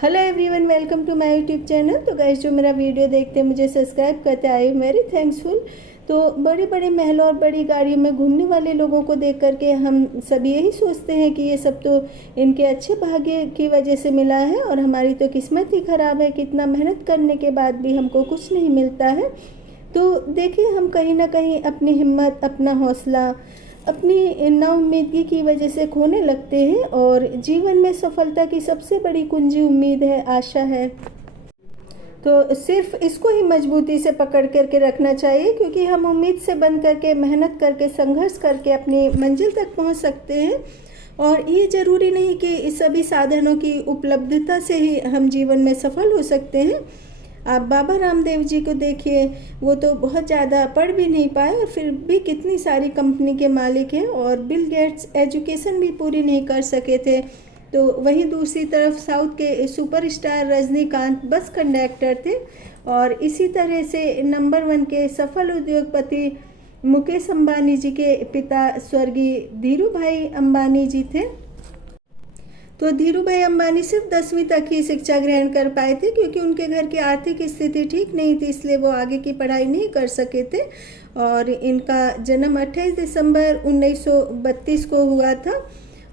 Hello everyone, welcome to my YouTube channel. तो guys, जो मेरा वीडियो देखते हैं, मुझे सब्सक्राइब करते आई एम वेरी थैंक्सफुल। तो बड़े बड़े महलों और बड़ी गाड़ियों में घूमने वाले लोगों को देख करके हम सभी यही सोचते हैं कि ये सब तो इनके अच्छे भाग्य की वजह से मिला है और हमारी तो किस्मत ही ख़राब है। कितना मेहनत करने के बाद भी हमको कुछ नहीं मिलता है। तो देखिए, हम कहीं ना कहीं अपनी हिम्मत, अपना हौसला, अपनी नाउम्मीदगी की वजह से खोने लगते हैं और जीवन में सफलता की सबसे बड़ी कुंजी उम्मीद है, आशा है। तो सिर्फ इसको ही मजबूती से पकड़ करके रखना चाहिए, क्योंकि हम उम्मीद से बन करके, मेहनत करके, संघर्ष करके अपनी मंजिल तक पहुंच सकते हैं। और ये ज़रूरी नहीं कि इस सभी साधनों की उपलब्धता से ही हम जीवन में सफल हो सकते हैं। आप बाबा रामदेव जी को देखिए, वो तो बहुत ज़्यादा पढ़ भी नहीं पाए और फिर भी कितनी सारी कंपनी के मालिक हैं। और बिल गेट्स एजुकेशन भी पूरी नहीं कर सके थे। तो वहीं दूसरी तरफ साउथ के सुपरस्टार रजनीकांत बस कंडक्टर थे। और इसी तरह से नंबर 1 के सफल उद्योगपति मुकेश अंबानी जी के पिता स्वर्गीय धीरू भाई अंबानी जी थे। तो धीरू भाई अंबानी सिर्फ 10वीं तक ही शिक्षा ग्रहण कर पाए थे, क्योंकि उनके घर की आर्थिक स्थिति ठीक नहीं थी, इसलिए वो आगे की पढ़ाई नहीं कर सके थे। और इनका जन्म 28 दिसंबर 1932 को हुआ था।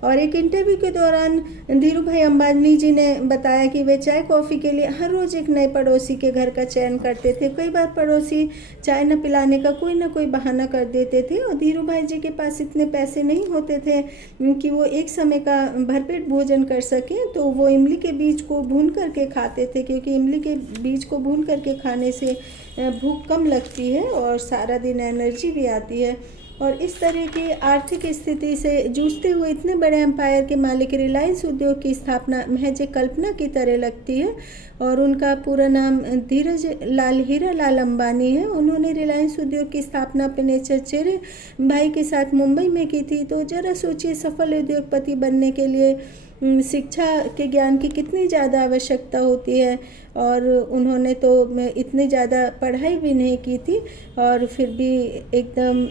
और एक इंटरव्यू के दौरान धीरू भाई अंबानी जी ने बताया कि वे चाय कॉफ़ी के लिए हर रोज़ एक नए पड़ोसी के घर का चयन करते थे। कई बार पड़ोसी चाय न पिलाने का कोई ना कोई बहाना कर देते थे और धीरू भाई जी के पास इतने पैसे नहीं होते थे कि वो एक समय का भरपेट भोजन कर सकें। तो वो इमली के बीज को भून करके खाते थे, क्योंकि इमली के बीज को भून करके खाने से भूख कम लगती है और सारा दिन एनर्जी भी आती है। और इस तरह की आर्थिक स्थिति से जूझते हुए इतने बड़े एम्पायर के मालिक रिलायंस उद्योग की स्थापना महज एक कल्पना की तरह लगती है। और उनका पूरा नाम धीरज लाल हीरा लाल अंबानी है। उन्होंने रिलायंस उद्योग की स्थापना अपने चचेरे भाई के साथ मुंबई में की थी। तो ज़रा सोचिए, सफल उद्योगपति बनने के लिए शिक्षा के ज्ञान की कितनी ज़्यादा आवश्यकता होती है। और उन्होंने तो इतनी ज़्यादा पढ़ाई भी नहीं की थी और फिर भी एकदम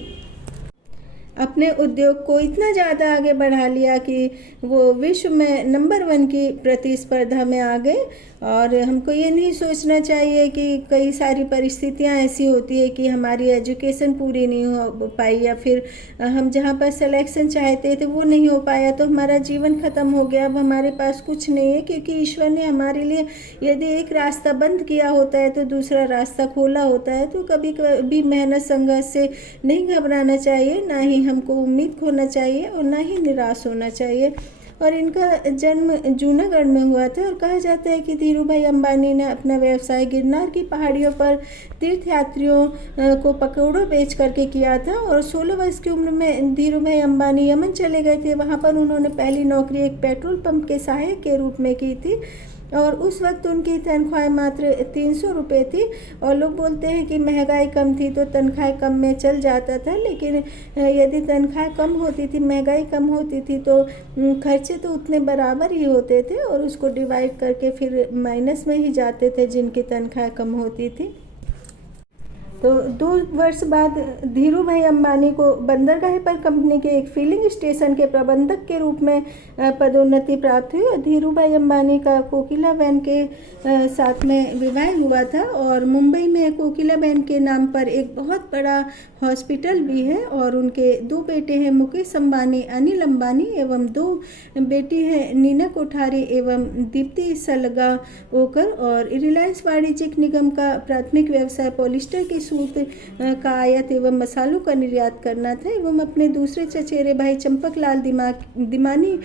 अपने उद्योग को इतना ज़्यादा आगे बढ़ा लिया कि वो विश्व में नंबर 1 की प्रतिस्पर्धा में आ गए। और हमको ये नहीं सोचना चाहिए कि कई सारी परिस्थितियां ऐसी होती है कि हमारी एजुकेशन पूरी नहीं हो पाई या फिर हम जहाँ पर सिलेक्शन चाहते थे वो नहीं हो पाया तो हमारा जीवन ख़त्म हो गया, अब हमारे पास कुछ नहीं है। क्योंकि ईश्वर ने हमारे लिए यदि एक रास्ता बंद किया होता है तो दूसरा रास्ता खोला होता है। तो कभी कभी मेहनत संघर्ष से नहीं घबराना चाहिए, ना ही हमको उम्मीद खोना चाहिए और ना ही निराश होना चाहिए। और इनका जन्म जूनागढ़ में हुआ था और कहा जाता है कि धीरू भाई अंबानी ने अपना व्यवसाय गिरनार की पहाड़ियों पर तीर्थयात्रियों को पकौड़ों बेच करके किया था। और 16 वर्ष की उम्र में धीरू भाई अंबानी यमन चले गए थे। वहाँ पर उन्होंने पहली नौकरी एक पेट्रोल पंप के सहायक के रूप में की थी और उस वक्त उनकी तनख्वाह मात्र 300 रुपये थी। और लोग बोलते हैं कि महंगाई कम थी तो तनख्वाह कम में चल जाता था, लेकिन यदि तनख्वाह कम होती थी, महंगाई कम होती थी तो खर्चे तो उतने बराबर ही होते थे और उसको डिवाइड करके फिर माइनस में ही जाते थे जिनकी तनख्वाह कम होती थी। तो 2 वर्ष बाद धीरू भाई अंबानी को बंदरगाह पर कंपनी के एक फिलिंग स्टेशन के प्रबंधक के रूप में पदोन्नति प्राप्त हुई। और धीरू भाई अंबानी का कोकिला बेन के साथ में विवाह हुआ था और मुंबई में कोकिला बेन के नाम पर एक बहुत बड़ा हॉस्पिटल भी है। और उनके 2 बेटे हैं, मुकेश अंबानी, अनिल अंबानी एवं 2 बेटी हैं, नीना कोठारी एवं दीप्ति सलगाओकर। और रिलायंस वाणिज्यिक निगम का प्राथमिक व्यवसाय पॉलिस्टर की सूत का आयात एवं मसालों का निर्यात करना था। एवं अपने दूसरे चचेरे भाई चंपक लाल दिमानी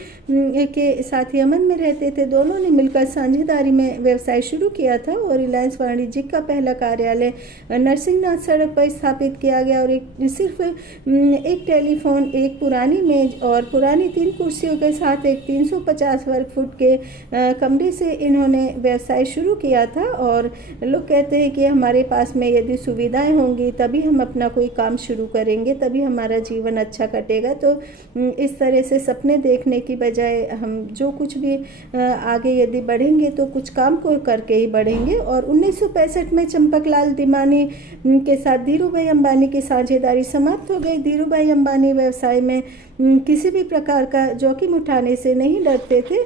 के साथ यमन में रहते थे। दोनों ने मिलकर साझेदारी में व्यवसाय शुरू किया था और रिलायंस वाणिज्यिक का पहला कार्यालय नरसिंहनाथ सड़क पर स्थापित किया गया। और सिर्फ एक टेलीफोन, एक पुरानी मेज और पुरानी 3 कुर्सियों के साथ एक 350 वर्ग फुट के कमरे से इन्होंने व्यवसाय शुरू किया था। और लोग कहते हैं कि हमारे पास में यदि सुविधाएं होंगी तभी हम अपना कोई काम शुरू करेंगे, तभी हमारा जीवन अच्छा कटेगा। तो इस तरह से सपने देखने की बजाय हम जो कुछ भी आगे यदि बढ़ेंगे तो कुछ काम को करके ही बढ़ेंगे। और 1965 में चंपकलाल दिमानी के साथ धीरू भाई अंबानी की साझेदारी समाप्त हो गई। धीरू भाई अंबानी व्यवसाय में किसी भी प्रकार का जोखिम उठाने से नहीं डरते थे,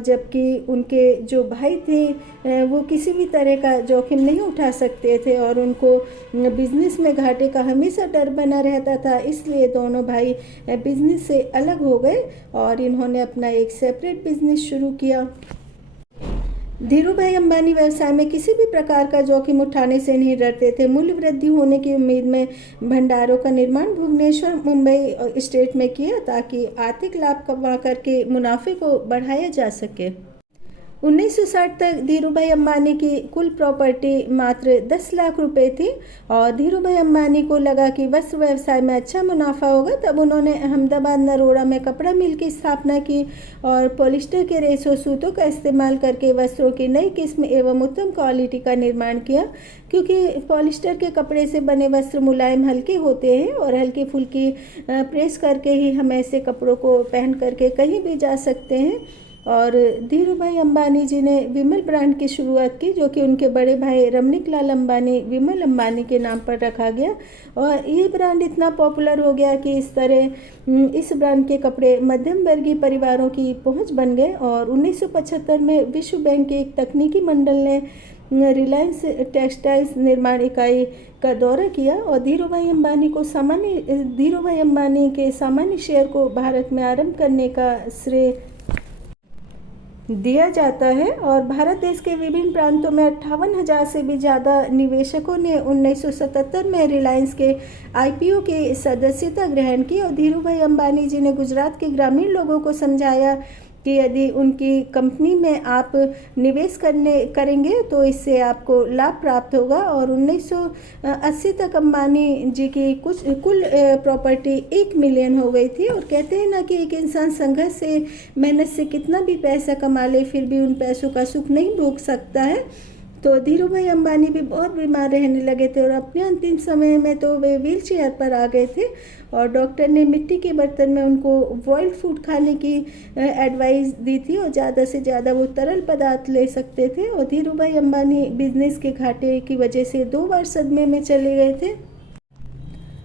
जबकि उनके जो भाई थे वो किसी भी तरह का जोखिम नहीं उठा सकते थे और उनको बिजनेस में घाटे का हमेशा डर बना रहता था। इसलिए दोनों भाई बिजनेस से अलग हो गए और इन्होंने अपना एक सेपरेट बिजनेस शुरू किया। धीरू भाई अंबानी व्यवसाय में किसी भी प्रकार का जोखिम उठाने से नहीं डरते थे। मूल्य वृद्धि होने की उम्मीद में भंडारों का निर्माण भुवनेश्वर मुंबई स्टेट में किया ताकि आर्थिक लाभ कमा करके मुनाफे को बढ़ाया जा सके। 1960 तक धीरू भाई अंबानी की कुल प्रॉपर्टी मात्र 10 लाख रुपए थी और धीरू भाई अंबानी को लगा कि वस्त्र व्यवसाय में अच्छा मुनाफा होगा। तब उन्होंने अहमदाबाद नरोड़ा में कपड़ा मिल की स्थापना की और पॉलिस्टर के रेशो सूतों का इस्तेमाल करके वस्त्रों की नई किस्म एवं उत्तम क्वालिटी का निर्माण किया, क्योंकि पॉलिस्टर के कपड़े से बने वस्त्र मुलायम हल्के होते हैं और हल्की फुल्की प्रेस करके ही हम ऐसे कपड़ों को पहन करके कहीं भी जा सकते हैं। और धीरू भाई अंबानी जी ने विमल ब्रांड की शुरुआत की, जो कि उनके बड़े भाई रमनिक लाल अंबानी विमल अंबानी के नाम पर रखा गया और ये ब्रांड इतना पॉपुलर हो गया कि इस तरह इस ब्रांड के कपड़े मध्यम वर्गीय परिवारों की पहुंच बन गए। और 1975 में विश्व बैंक के एक तकनीकी मंडल ने रिलायंस टेक्सटाइल्स निर्माण इकाई का दौरा किया और धीरू भाई अंबानी के सामान्य शेयर को भारत में आरंभ करने का श्रेय दिया जाता है। और भारत देश के विभिन्न प्रांतों में 58,000 से भी ज़्यादा निवेशकों ने 1977 में रिलायंस के IPO की सदस्यता ग्रहण की और धीरू भाई अंबानी जी ने गुजरात के ग्रामीण लोगों को समझाया कि यदि उनकी कंपनी में आप निवेश करेंगे तो इससे आपको लाभ प्राप्त होगा। और 1980 तक अंबानी जी की कुल प्रॉपर्टी 1 मिलियन हो गई थी। और कहते हैं ना कि एक इंसान संघर्ष से मेहनत से कितना भी पैसा कमा ले फिर भी उन पैसों का सुख नहीं भोग सकता है। तो धीरू भाई अंबानी भी बहुत बीमार रहने लगे थे और अपने अंतिम समय में तो वे व्हील चेयर पर आ गए थे और डॉक्टर ने मिट्टी के बर्तन में उनको बॉइल्ड फूड खाने की एडवाइस दी थी और ज़्यादा से ज़्यादा वो तरल पदार्थ ले सकते थे। और धीरू भाई अंबानी बिजनेस के घाटे की वजह से 2 बार सदमे में चले गए थे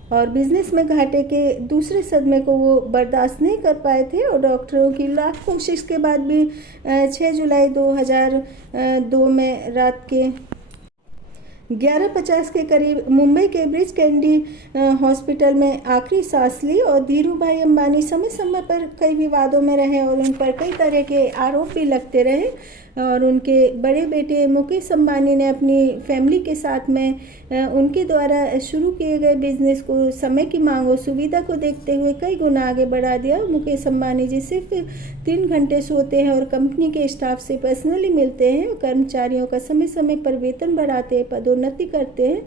और बिजनेस में घाटे के दूसरे सदमे को वो बर्दाश्त नहीं कर पाए थे और डॉक्टरों की लाख कोशिश के बाद भी 6 जुलाई 2002 में रात के 11:50 के करीब मुंबई के ब्रिज कैंडी हॉस्पिटल में आखिरी सांस ली। और धीरू भाई अंबानी समय समय पर कई विवादों में रहे और उन पर कई तरह के आरोप भी लगते रहे और उनके बड़े बेटे मुकेश अंबानी ने अपनी फैमिली के साथ में उनके द्वारा शुरू किए गए बिजनेस को समय की मांग और सुविधा को देखते हुए कई गुना आगे बढ़ा दिया। मुकेश अंबानी जी सिर्फ 3 घंटे सोते हैं और कंपनी के स्टाफ से पर्सनली मिलते हैं, कर्मचारियों का समय समय पर वेतन बढ़ाते हैं, पदोन्नति करते हैं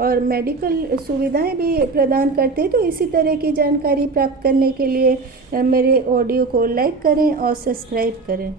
और मेडिकल सुविधाएं भी प्रदान करते हैं। तो इसी तरह की जानकारी प्राप्त करने के लिए मेरे ऑडियो को लाइक करें और सब्सक्राइब करें।